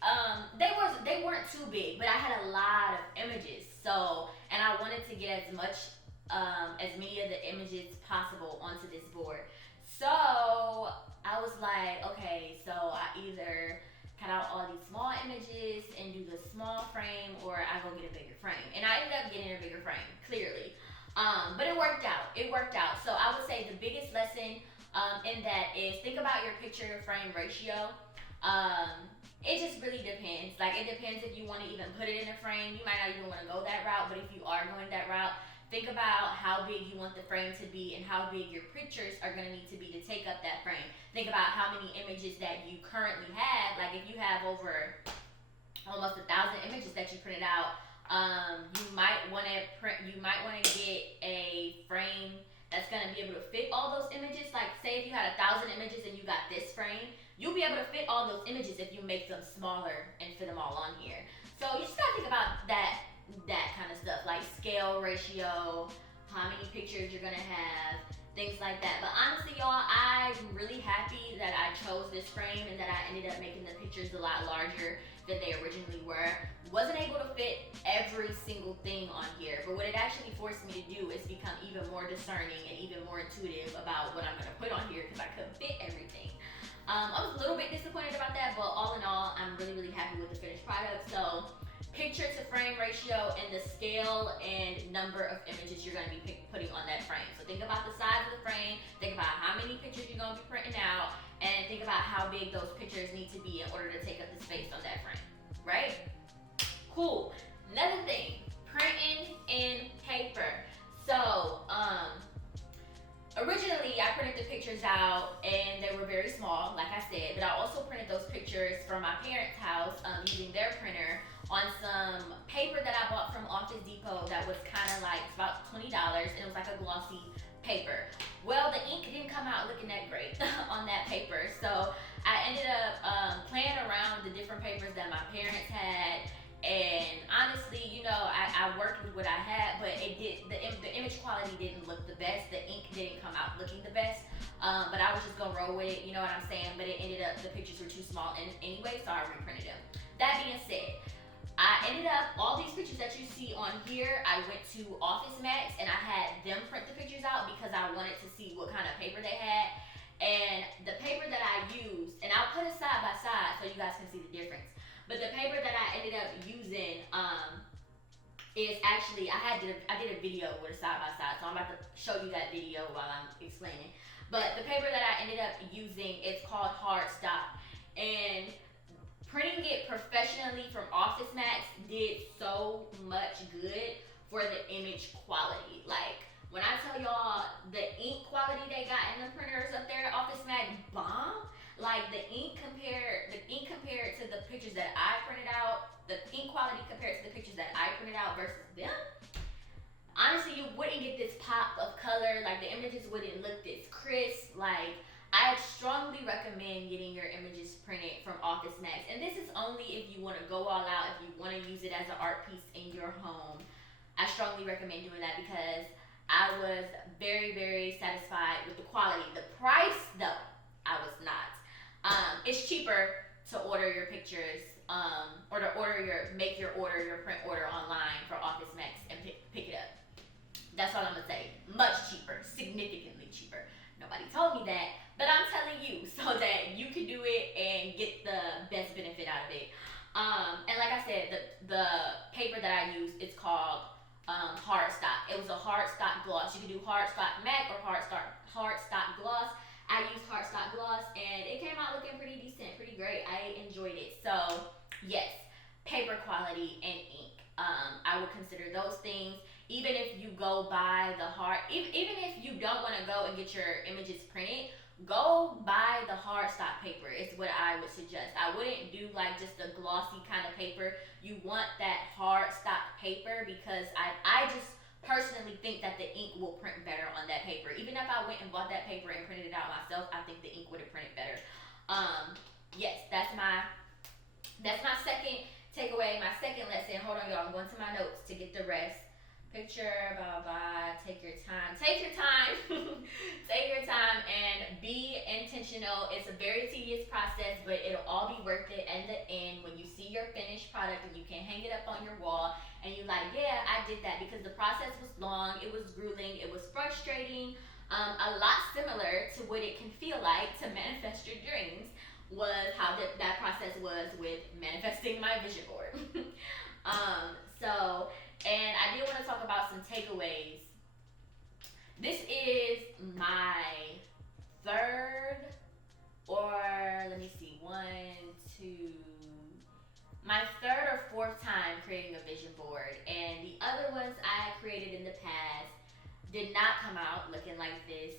They weren't too big, but I had a lot of images. So, and I wanted to get as many of the images possible onto this board. So I was like, okay, so I either cut out all these small images and do the small frame, or I go get a bigger frame. And I ended up getting a bigger frame, clearly. But it worked out. It worked out. So I would say the biggest lesson in that is think about your picture to frame ratio. It just really depends. Like, it depends if you want to even put it in a frame. You might not even want to go that route, but if you are going that route, think about how big you want the frame to be and how big your pictures are going to need to be to take up that frame. Think about how many images that you currently have. Like, if you have over almost 1,000 images that you printed out, you might want to get a frame that's going to be able to fit all those images. Like, say if you had 1,000 images and you got this frame, you'll be able to fit all those images if you make them smaller and fit them all on here. So you just gotta think about that kind of stuff, like scale ratio, how many pictures you're gonna have, things like that. But honestly, y'all, I'm really happy that I chose this frame and that I ended up making the pictures a lot larger than they originally were. Wasn't able to fit every single thing on here, but what it actually forced me to do is become even more discerning and even more intuitive about what I'm gonna put on here because I couldn't fit everything. I was a little bit disappointed about that, but all in all, I'm really, really happy with the finished product. So picture to frame ratio and the scale and number of images you're going to be putting on that frame. So think about the size of the frame, think about how many pictures you're going to be printing out, and think about how big those pictures need to be in order to take up the space on that frame, right? Cool. Another thing, printing in paper. So, originally, I printed the pictures out and they were very small, like I said, but I also printed those pictures from my parents' house using their printer on some paper that I bought from Office Depot that was kind of like, it's about $20, and it was like a glossy paper. Well, the ink didn't come out looking that great on that paper, so I ended up playing around the different papers that my parents had. And honestly, you know, I worked with what I had, but the image quality didn't look the best. The ink didn't come out looking the best. But I was just gonna roll with it, you know what I'm saying? But it ended up, the pictures were too small anyway, so I reprinted them. That being said, I ended up, all these pictures that you see on here, I went to Office Max and I had them print the pictures out because I wanted to see what kind of paper they had. And the paper that I used, and I'll put it side by side so you guys can see the difference. But the paper that I ended up using is actually, I did a video with a side by side, so I'm about to show you that video while I'm explaining. But the paper that I ended up using, it's called Hardstock, and printing it professionally from Office Max did so much good for the image quality. Like, when I tell y'all the ink quality they got in the printers up there at Office Max, bomb. Like the ink compared to the pictures that I printed out, the ink quality compared to the pictures that I printed out versus them, honestly, you wouldn't get this pop of color. Like the images wouldn't look this crisp. Like, I strongly recommend getting your images printed from Office Max. And this is only if you want to go all out, if you want to use it as an art piece in your home. I strongly recommend doing that because I was very, very satisfied with the quality. The price, though, I was not. It's cheaper to order your pictures, or to make your print order online for Office Max and pick it up. That's all I'm gonna say. Much cheaper, significantly cheaper. Nobody told me that, but I'm telling you so that you can do it and get the best benefit out of it. And like I said, the paper that I used, it's called Hardstock. It was a Hardstock gloss. You can do Hardstock matte or Hardstock gloss. I used Hardstock gloss and it came out looking pretty decent, pretty great. I enjoyed it. So yes, paper quality and ink. I would consider those things. Even if you go buy even if you don't want to go and get your images printed, go buy the Hardstock paper is what I would suggest. I wouldn't do like just a glossy kind of paper. You want that Hardstock paper because I just personally think that the ink will print better on that paper. Even if I went and bought that paper and printed it out myself, I think the ink would have printed better. Yes, that's my second takeaway, my second lesson. Hold on, y'all. I'm going to my notes to get the rest. Picture, blah, blah, blah. Take your time. Take your time. Take your time and be intentional. It's a very tedious process, but it'll all be worth it in the end when you see your finished product and you can hang it up on your wall and you're like, yeah, I did that, because the process was long, it was grueling, it was frustrating, a lot similar to what it can feel like to manifest your dreams was how that process was with manifesting my vision board. And I did want to talk about some takeaways. This is my third, or let me see, my third or fourth time creating a vision board. And the other ones I created in the past did not come out looking like this.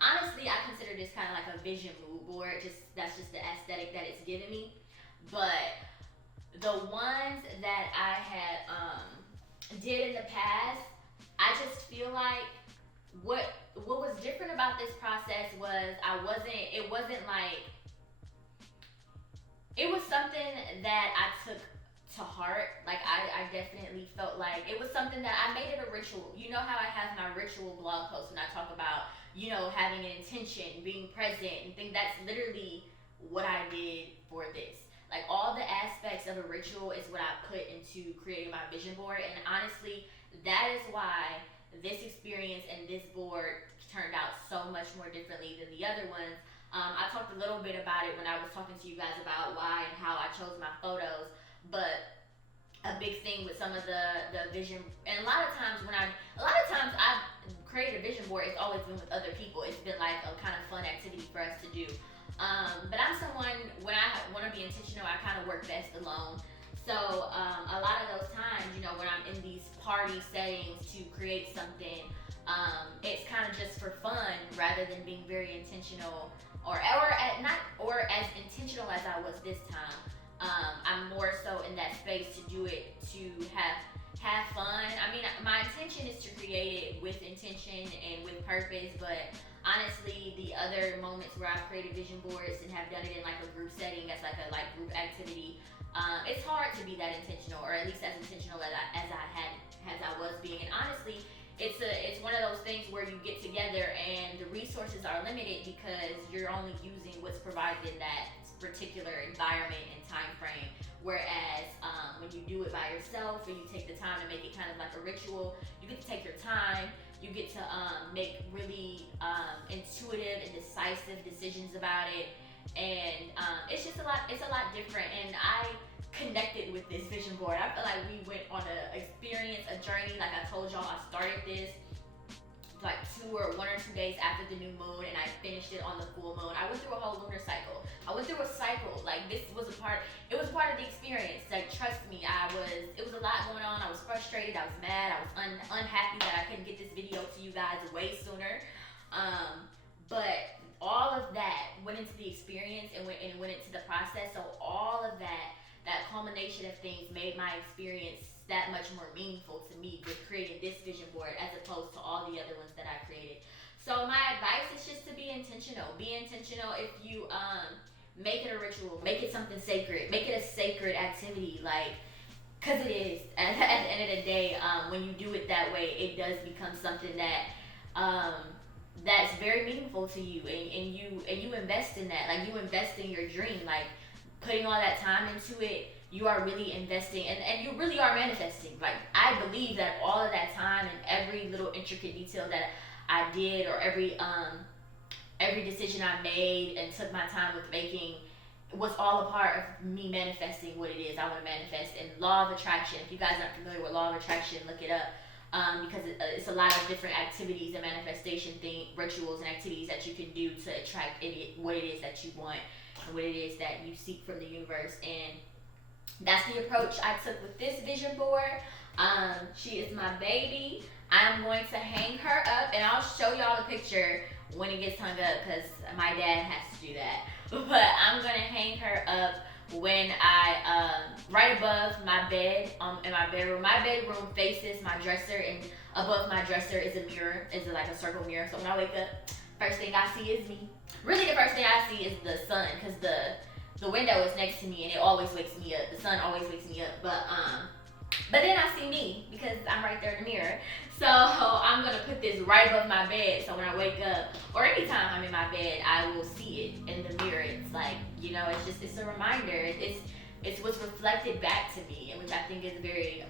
Honestly, I consider this kind of like a vision mood board. That's just the aesthetic that it's giving me. But the ones that I had did in the past, I just feel like what was different about this process was it was something that I took to heart. Like I definitely felt like it was something that I made it a ritual. You know how I have my ritual blog post when I talk about, having an intention, being present, and think that's literally what I did for this. Like all the aspects of a ritual is what I put into creating my vision board, and honestly, that is why this experience and this board turned out so much more differently than the other ones. I talked a little bit about it when I was talking to you guys about why and how I chose my photos, but a big thing with some of the vision, and a lot of times I've created a vision board, it's always been with other people. It's been like a kind of fun activity for us to do. But I'm someone, when I want to be intentional, I kind of work best alone. So a lot of those times, when I'm in these party settings to create something, it's kind of just for fun rather than being very intentional or as intentional as I was this time. I'm more so in that space to do it to have fun. I mean, my intention is to create it with intention and with purpose, but honestly, the other moments where I've created vision boards and have done it in like a group setting as like a group activity, it's hard to be that intentional, or at least as intentional as I was being. And honestly, it's one of those things where you get together and the resources are limited because you're only using what's provided in that particular environment and time frame. Whereas when you do it by yourself and you take the time to make it kind of like a ritual, you get to take your time. You get to make really intuitive and decisive decisions about it, and it's just a lot. It's a lot different, and I connected with this vision board. I feel like we went on an experience, a journey. Like I told y'all, I started this like 1 or 2 days after the new moon, and I finished it on the full moon. I went through a whole lunar cycle. I went through a cycle. Like this was a part. It was part of the experience. Like trust me, it was a lot going on. I was frustrated. I was mad. I was unhappy that I couldn't get this video to you guys way sooner. But all of that went into the experience and went into the process. So all of that culmination of things made my experience that much more meaningful to me with creating this vision board as opposed to all the other ones that I created. So my advice is just to be intentional. Be intentional. If you make it a ritual, make it something sacred, make it a sacred activity, like, cause it is. At the end of the day, when you do it that way, it does become something that that's very meaningful to you, and you invest in that. Like you invest in your dream, like putting all that time into it. You are really investing, and you really are manifesting. Like I believe that all of that time and every little intricate detail that I did, or every decision I made and took my time with making, was all a part of me manifesting what it is I want to manifest. And law of attraction, if you guys aren't familiar with law of attraction, look it up, because it's a lot of different activities and manifestation rituals and activities that you can do to attract what it is that you want and what it is that you seek from the universe. And that's the approach I took with this vision board. She is my baby. I'm going to hang her up, and I'll show y'all the picture when it gets hung up because my dad has to do that. But I'm going to hang her up when right above my bed in my bedroom. My bedroom faces my dresser, and above my dresser is a mirror. It's like a circle mirror. So when I wake up, first thing I see is me. Really, the first thing I see is the sun, because the window is next to me and it always wakes me up. The sun always wakes me up. But then I see me because I'm right there in the mirror. So I'm gonna put this right above my bed, so when I wake up, or anytime I'm in my bed, I will see it in the mirror. It's like, it's a reminder. It's what's reflected back to me, and which I think is very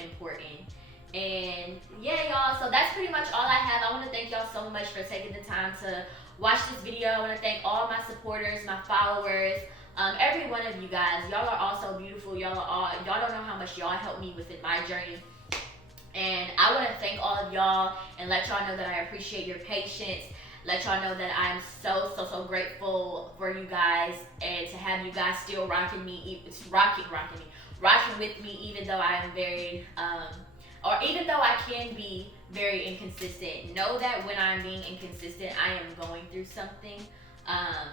important. And yeah, y'all, so that's pretty much all I have. I want to thank y'all so much for taking the time to watch this video. I want to thank all my supporters, my followers, every one of you guys. Y'all are all so beautiful. Y'all don't know how much y'all helped me within my journey. And I want to thank all of y'all and let y'all know that I appreciate your patience. Let y'all know that I'm so grateful for you guys, and to have you guys still rocking with me, even though I am very even though I can be very inconsistent. Know that when I'm being inconsistent, I am going through something. I'll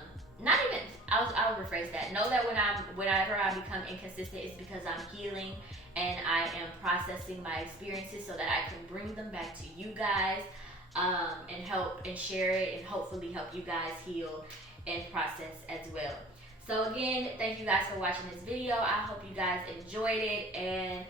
rephrase that. Know that whenever I become inconsistent, it's because I'm healing and I am processing my experiences so that I can bring them back to you guys, and help and share it, and hopefully help you guys heal and process as well. So again, thank you guys for watching this video. I hope you guys enjoyed it, and